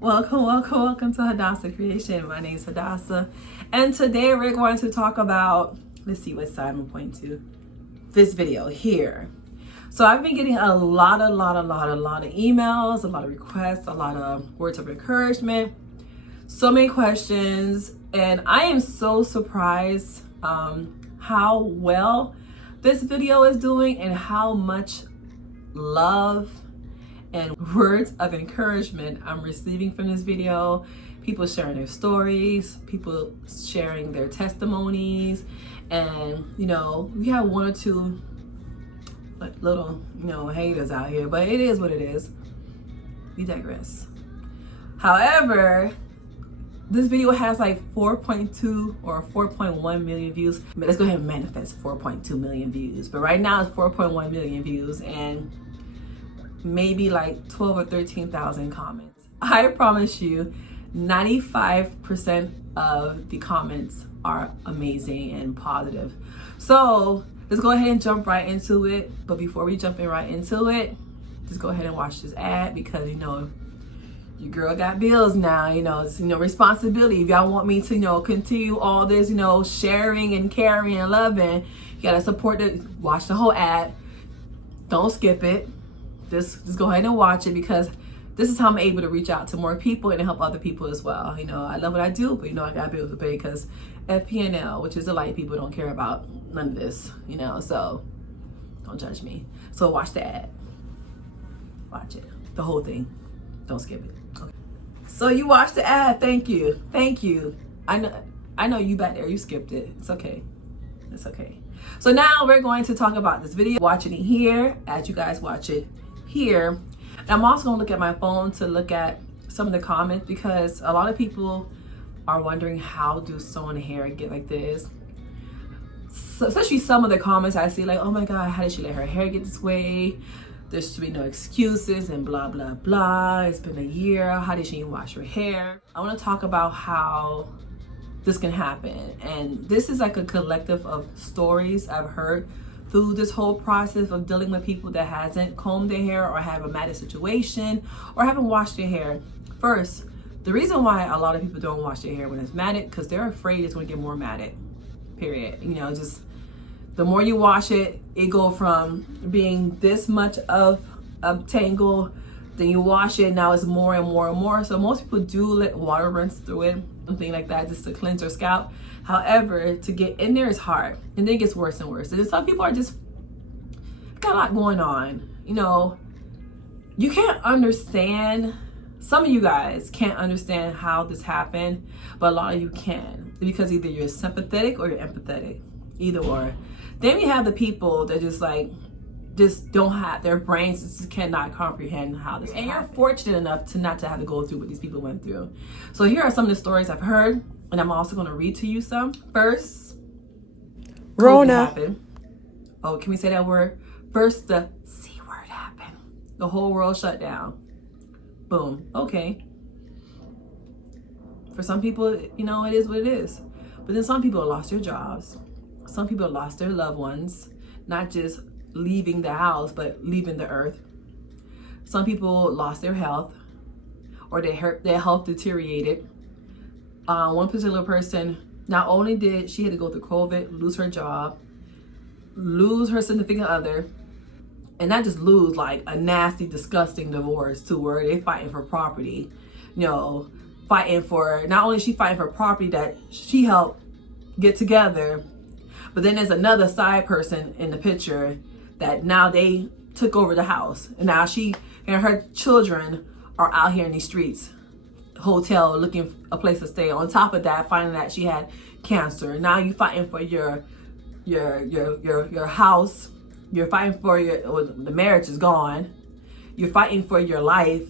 Welcome to Hadassah Creation. My name is Hadassah, and today we're going to talk about, let's see what side I'm going to point to, this video here. So I've been getting a lot of emails, a lot of requests, a lot of words of encouragement, so many questions, and I am so surprised how well this video is doing and how much love and words of encouragement I'm receiving from this video. People sharing their stories, people sharing their testimonies, and we have one or two little haters out here, but it is what it is. We digress. However, this video has like 4.2 or 4.1 million views. Let's go ahead and manifest 4.2 million views, but right now it's 4.1 million views and maybe like 12 or 13,000 comments. I promise you 95% of the comments are amazing and positive. So let's go ahead and jump right into it. But before we jump in right into it, just go ahead and watch this ad, because your girl got bills now. It's responsibility. If y'all want me to continue all this sharing and caring and loving, you gotta support it. Watch the whole ad, don't skip it. Just go ahead and watch it, because this is how I'm able to reach out to more people and help other people as well. I love what I do, but I got bills to pay, because FP&L, which is the light, people don't care about none of this, so don't judge me. So watch the ad. Watch it. The whole thing. Don't skip it. Okay. So you watched the ad. Thank you. I know you back there, you skipped it. It's okay. It's okay. So now we're going to talk about this video. Watching it here as you guys watch it here. And I'm also going to look at my phone to look at some of the comments, because a lot of people are wondering, how do someone's hair get like this? So, especially some of the comments I see, like, oh my God, how did she let her hair get this way? There should be no excuses and blah, blah, blah. It's been a year. How did she even wash her hair? I want to talk about how this can happen. And this is like a collective of stories I've heard through this whole process of dealing with people that hasn't combed their hair, or have a matted situation, or haven't washed their hair. First, the reason why a lot of people don't wash their hair when it's matted, because they're afraid it's going to get more matted, period. Just the more you wash it, it go from being this much of a tangle, then you wash it, now it's more and more and more. So most people do let water rinse through it, something like that, just to cleanse their scalp. However, to get in there is hard, and then it gets worse and worse. And some people are just got a lot going on. You can't understand. Some of you guys can't understand how this happened, but a lot of you can, because either you're sympathetic or you're empathetic, either or. Then we have the people that just don't have, their brains just cannot comprehend how this happened. And you're fortunate enough to not to have to go through what these people went through. So here are some of the stories I've heard, and I'm also going to read to you some. First, Rona happened. Oh, can we say that word? First, the C word happened. The whole world shut down. Boom. Okay. For some people, it is what it is. But then some people lost their jobs. Some people lost their loved ones, not just leaving the house, but leaving the earth. Some people lost their health, or their health deteriorated. One particular person, not only did she had to go through COVID, lose her job, lose her significant other, and not just lose, like a nasty, disgusting divorce too, where they fighting for property, fighting for, not only she fighting for property that she helped get together, but then there's another side person in the picture that now they took over the house, and now she and her children are out here in these streets, hotel, looking a place to stay. On top of that, finding that she had cancer. Now you fighting for your house. You're fighting for the marriage is gone. You're fighting for your life.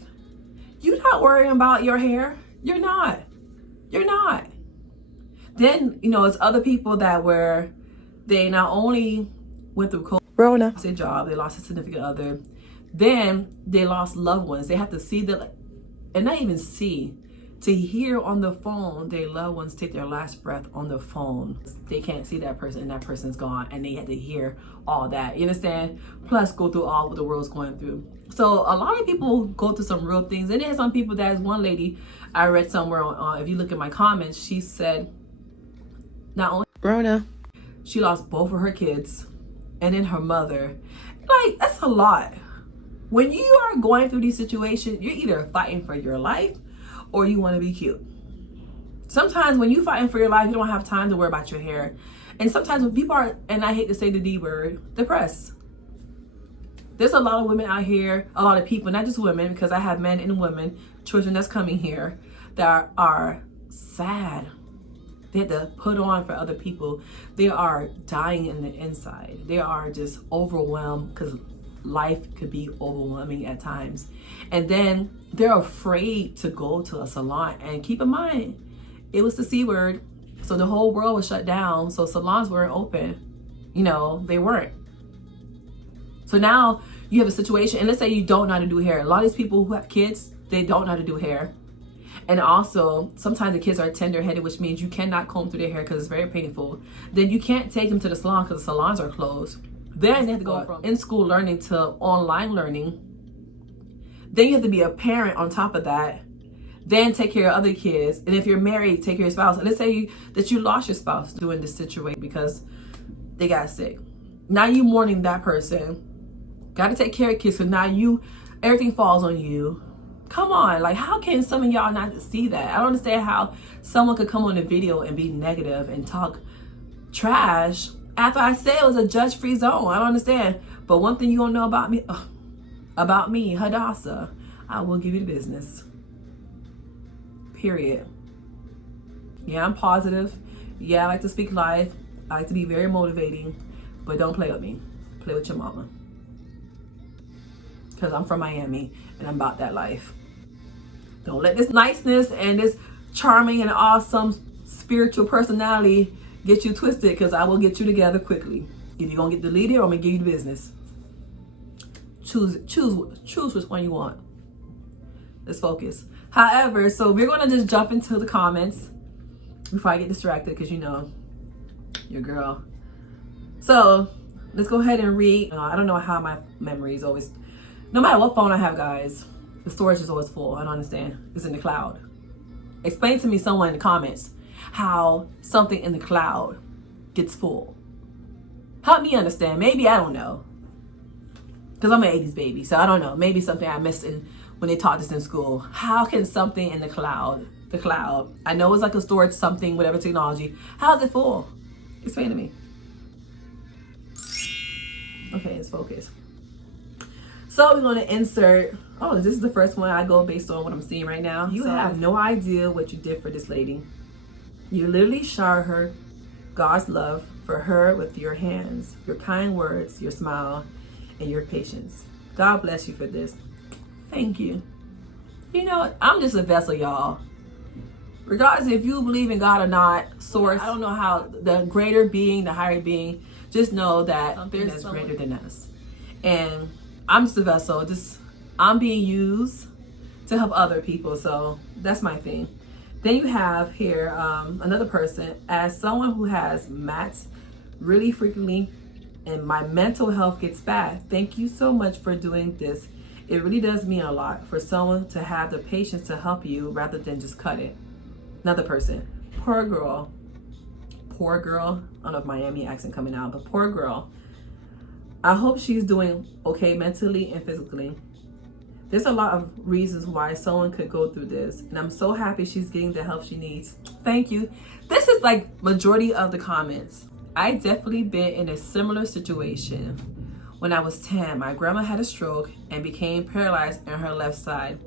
You're not worrying about your hair. You're not. Then it's other people that they not only went through COVID, Rona lost their job, they lost a significant other, then they lost loved ones. They have to see and not even see. to hear on the phone their loved ones take their last breath on the phone. They can't see that person and that person's gone, and they had to hear all that. You understand? Plus go through all what the world's going through. So a lot of people go through some real things. And there's some people, there's one lady I read somewhere on, if you look at my comments, she said not only Rona. she lost both of her kids and then her mother. Like, that's a lot. When you are going through these situations, you're either fighting for your life or you want to be cute. Sometimes when you're fighting for your life, you don't have time to worry about your hair. And sometimes when people are, and I hate to say the D word, depressed. There's a lot of women out here, a lot of people, not just women, because I have men and women, children that's coming here, that are sad. They had to put on for other people. They are dying in the inside. They are just overwhelmed because life could be overwhelming at times. And then they're afraid to go to a salon. And keep in mind, it was the C word. So the whole world was shut down. So salons weren't open. You know, they weren't. So now you have a situation, and let's say you don't know how to do hair. A lot of these people who have kids, they don't know how to do hair. And also, sometimes the kids are tender-headed, which means you cannot comb through their hair because it's very painful. Then you can't take them to the salon because the salons are closed. Then they have to go from in-school learning to online learning. Then you have to be a parent on top of that. Then take care of other kids. And if you're married, take care of your spouse. And let's say that you lost your spouse during this situation because they got sick. Now you mourning that person. Got to take care of kids, because now everything falls on you. Come on, like, how can some of y'all not see that? I don't understand how someone could come on a video and be negative and talk trash after I said it was a judge-free zone. I don't understand. But one thing you don't know about me, Hadassah, I will give you the business. Period. Yeah, I'm positive. Yeah, I like to speak life. I like to be very motivating, but don't play with me. Play with your mama. Because I'm from Miami and I'm about that life. Don't let this niceness and this charming and awesome spiritual personality get you twisted, because I will get you together quickly. Either you're going to get deleted or I'm going to give you the business. Choose which one you want. Let's focus. However, so we're going to just jump into the comments before I get distracted, because you know, your girl. So let's go ahead and read. I don't know how my memory is always, no matter what phone I have, guys, the storage is always full. I don't understand. It's in the cloud. Explain to me, someone in the comments, how something in the cloud gets full. Help me understand. Maybe I don't know, because I'm an 80s baby, so I don't know. Maybe something I missed when they taught this in school. How can something in the cloud, I know it's like a storage something, whatever technology, how is it full? Explain to me. Okay, let's focus. So we're going to insert, this is the first one I go based on what I'm seeing right now. You have no idea what you did for this lady. You literally shower her God's love for her with your hands, your kind words, your smile, and your patience. God bless you for this. Thank you. You know, I'm just a vessel, y'all. Regardless if you believe in God or not, source, I don't know how, the greater being, the higher being, just know that there's greater than us. And I'm just a vessel. I'm being used to help other people. So that's my thing. Then you have here another person. As someone who has mats really frequently and my mental health gets bad, thank you so much for doing this. It really does mean a lot for someone to have the patience to help you rather than just cut it. Another person. Poor girl. Poor girl. I don't know if Miami accent coming out, but poor girl. I hope she's doing okay mentally and physically. There's a lot of reasons why someone could go through this, and I'm so happy she's getting the help she needs. Thank you. This is like majority of the comments. I definitely been in a similar situation. When I was 10, my grandma had a stroke and became paralyzed in her left side.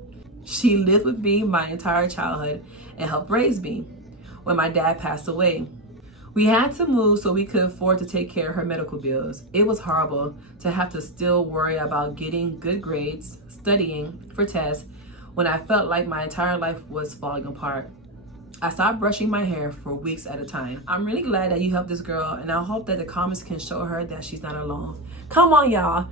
She lived with me my entire childhood and helped raise me. When my dad passed away, we had to move so we could afford to take care of her medical bills. It was horrible to have to still worry about getting good grades, studying for tests, when I felt like my entire life was falling apart. I stopped brushing my hair for weeks at a time. I'm really glad that you helped this girl, and I hope that the comments can show her that she's not alone. Come on, y'all.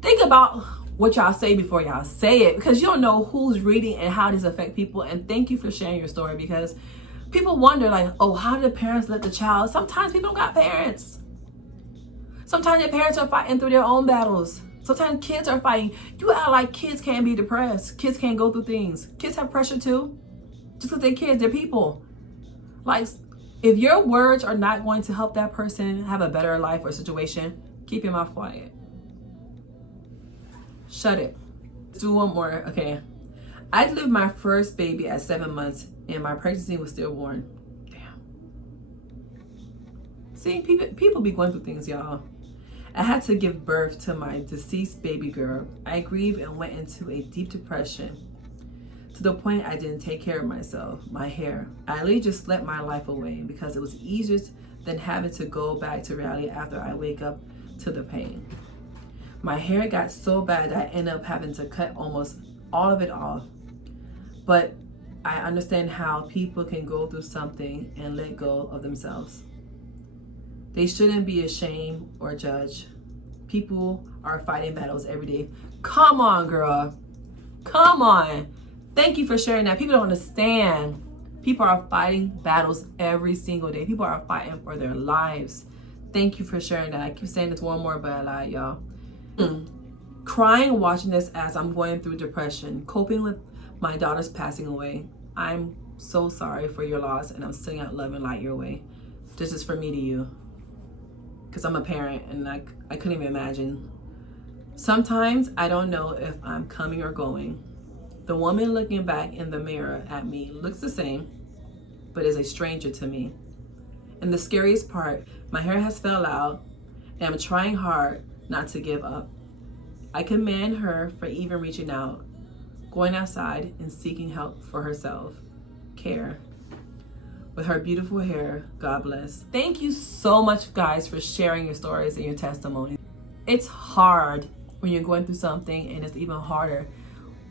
Think about what y'all say before y'all say it, because you don't know who's reading and how this affect people. And thank you for sharing your story, because people wonder like, oh, how did the parents let the child? Sometimes people don't got parents. Sometimes their parents are fighting through their own battles. Sometimes kids are fighting. You act like kids can't be depressed. Kids can't go through things. Kids have pressure too. Just because they're kids, they're people. Like, if your words are not going to help that person have a better life or situation, keep your mouth quiet. Shut it. Let's do one more. Okay. I delivered my first baby at 7 months and my pregnancy was stillborn. Damn. See, people be going through things, y'all. I had to give birth to my deceased baby girl. I grieved and went into a deep depression to the point I didn't take care of myself, my hair. I literally just slept my life away because it was easier than having to go back to reality after I wake up to the pain. My hair got so bad that I ended up having to cut almost all of it off. But I understand how people can go through something and let go of themselves. They shouldn't be ashamed or judged. People are fighting battles every day. Come on, girl. Come on. Thank you for sharing that. People don't understand. People are fighting battles every single day. People are fighting for their lives. Thank you for sharing that. I keep saying this one more, but I lied, y'all. Crying watching this as I'm going through depression, coping with my daughter's passing away. I'm so sorry for your loss, and I'm sending out love and light your way. This is for me to you, because I'm a parent and I couldn't even imagine. Sometimes I don't know if I'm coming or going. The woman looking back in the mirror at me looks the same, but is a stranger to me. And the scariest part, my hair has fell out and I'm trying hard not to give up. I commend her for even reaching out, going outside and seeking help for herself. Care. With her beautiful hair, God bless. Thank you so much, guys, for sharing your stories and your testimony. It's hard when you're going through something, and it's even harder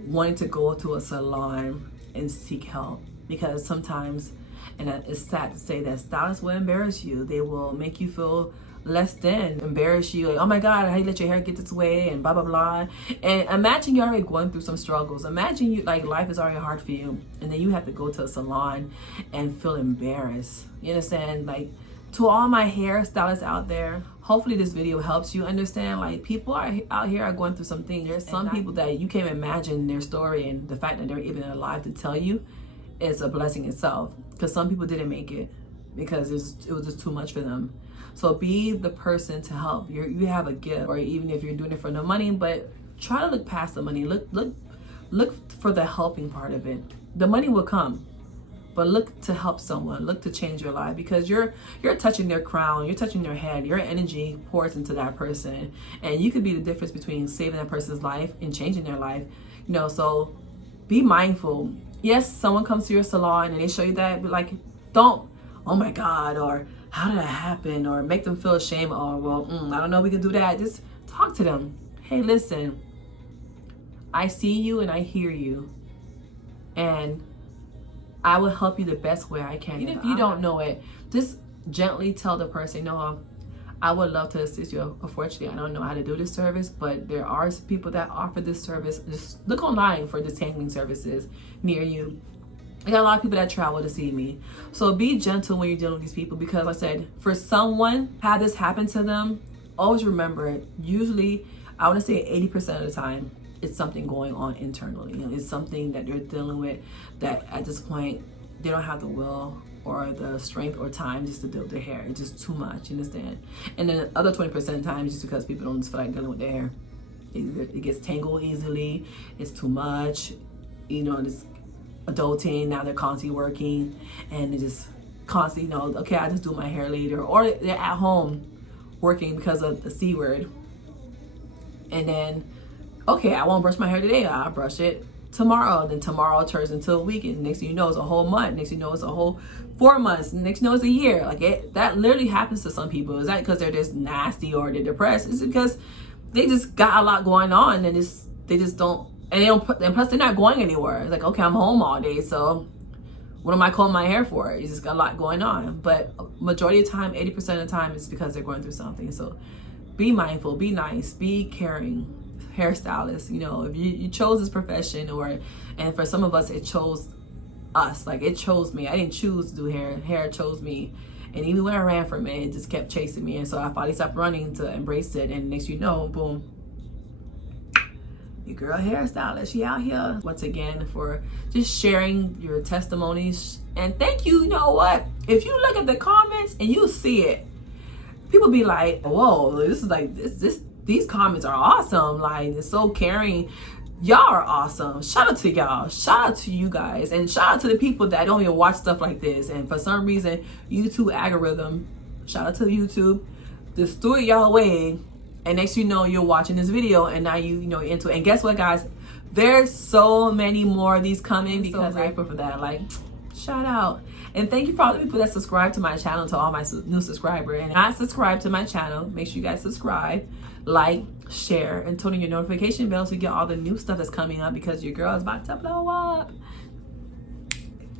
wanting to go to a salon and seek help, because sometimes, and it's sad to say, that stylists will embarrass you. They will make you feel less than, embarrass you, like, oh my God, how you let your hair get this way, and blah blah blah. And imagine you're already going through some struggles. Imagine you, like, life is already hard for you, and then you have to go to a salon and feel embarrassed. You understand? Like, to all my hairstylists out there, hopefully this video helps you understand, like, people are out here are going through some things. There's some people that you can't imagine their story, and the fact that they're even alive to tell you is a blessing itself, because some people didn't make it because it was just too much for them. So be the person to help. You have a gift, or even if you're doing it for no money, but try to look past the money. Look for the helping part of it. The money will come, but look to help someone. Look to change your life, because you're touching their crown, you're touching their head. Your energy pours into that person, and you could be the difference between saving that person's life and changing their life. You know, so be mindful. Yes, someone comes to your salon and they show you that, but like, don't, oh my God, or how did that happen, or make them feel ashamed, or well, I don't know, we can do that. Just talk to them. Hey, listen, I see you and I hear you, and I will help you the best way I can. Even if you don't know it, just gently tell the person, no, I would love to assist you. Unfortunately, I don't know how to do this service, but there are people that offer this service. Just look online for detangling services near you. I got a lot of people that travel to see me. So be gentle when you're dealing with these people, because like I said, for someone had this happen to them, always remember, usually, I want to say 80% of the time, it's something going on internally. You know, it's something that they're dealing with that at this point, they don't have the will or the strength or time just to deal with their hair. It's just too much, you understand? And then the other 20% of the time, just because people don't just feel like dealing with their hair. It gets tangled easily, it's too much, you know, it's adulting, now they're constantly working, and they just constantly, you know, okay, I just do my hair later, or they're at home working because of the C word, and then, okay, I won't brush my hair today, I'll brush it tomorrow. Then tomorrow turns into a week, and next thing you know, it's a whole month. Next thing you know, it's a whole 4 months. Next thing you know, it's a year. Like, that literally happens to some people. Is that because they're just nasty or they're depressed? It's because they just got a lot going on, and they just don't. And and plus they're not going anywhere. It's like, okay, I'm home all day, so what am I combing my hair for? You just got a lot going on. But majority of the time, 80% of the time, it's because they're going through something. So be mindful, be nice, be caring. hairstylists. You know, if you chose this profession, and for some of us it chose us, like it chose me. I didn't choose to do hair chose me. And even when I ran from it, it just kept chasing me. And so I finally stopped running to embrace it. And next you know, boom, your girl hairstylist, she out here. Once again, for just sharing your testimonies. And thank you. You know what? If you look at the comments and you see it, people be like, whoa, this is like, these comments are awesome. Like, it's so caring. Y'all are awesome. Shout out to y'all. Shout out to you guys. And shout out to the people that don't even watch stuff like this. And for some reason, YouTube algorithm, shout out to YouTube, just threw it y'all way. And next you know, you're watching this video and now you know into it. And guess what, guys? There's so many more of these coming, because I'm grateful for that. Like, shout out. And thank you for all the people that subscribe to my channel, to all my new subscribers. And not subscribe to my channel, make sure you guys subscribe, like, share, and turn on your notification bell so you get all the new stuff that's coming up, because your girl is about to blow up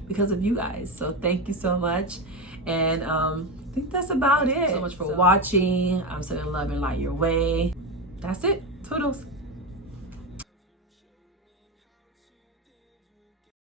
because of you guys. So thank you so much. And I think that's about it. Thank you so much for watching. I'm sending love and light your way. That's it. Toodles.